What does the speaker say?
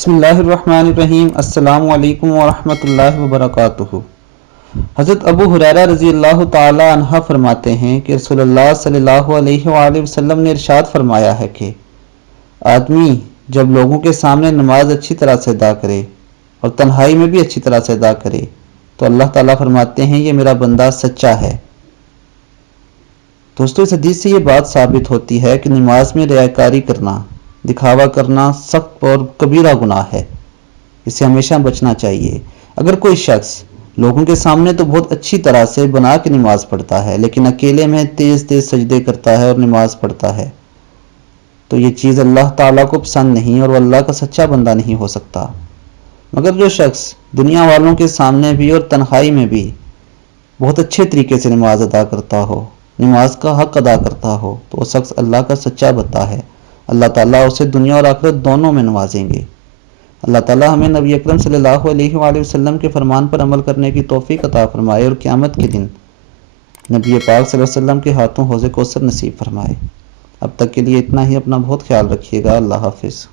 بسم اللہ الرحمن الرحیم۔ السلام علیکم ورحمۃ اللہ وبرکاتہ۔ حضرت ابو ہریرہ رضی اللہ تعالی عنہ فرماتے ہیں کہ رسول اللہ صلی اللہ علیہ وآلہ وسلم نے ارشاد فرمایا ہے کہ آدمی جب لوگوں کے سامنے نماز اچھی طرح سے ادا کرے اور تنہائی میں بھی اچھی طرح سے ادا کرے تو اللہ تعالیٰ فرماتے ہیں یہ میرا بندہ سچا ہے۔ دوستو، اس حدیث سے یہ بات ثابت ہوتی ہے کہ نماز میں ریاکاری کرنا، دکھاوا کرنا سخت اور کبیرہ گناہ ہے، اس سے ہمیشہ بچنا چاہیے۔ اگر کوئی شخص لوگوں کے سامنے تو بہت اچھی طرح سے بنا کے نماز پڑھتا ہے لیکن اکیلے میں تیز تیز سجدے کرتا ہے اور نماز پڑھتا ہے تو یہ چیز اللہ تعالیٰ کو پسند نہیں اور وہ اللہ کا سچا بندہ نہیں ہو سکتا۔ مگر جو شخص دنیا والوں کے سامنے بھی اور تنہائی میں بھی بہت اچھے طریقے سے نماز ادا کرتا ہو، نماز کا حق ادا کرتا ہو، تو وہ شخص اللہ کا سچا بندہ ہے۔ اللہ تعالیٰ اسے دنیا اور آخرت دونوں میں نوازیں گے۔ اللہ تعالیٰ ہمیں نبی اکرم صلی اللہ علیہ وآلہ وسلم کے فرمان پر عمل کرنے کی توفیق عطا فرمائے اور قیامت کے دن نبی پاک صلی اللہ علیہ وسلم کے ہاتھوں حوض کوثر نصیب فرمائے۔ اب تک کے لیے اتنا ہی، اپنا بہت خیال رکھیے گا۔ اللہ حافظ۔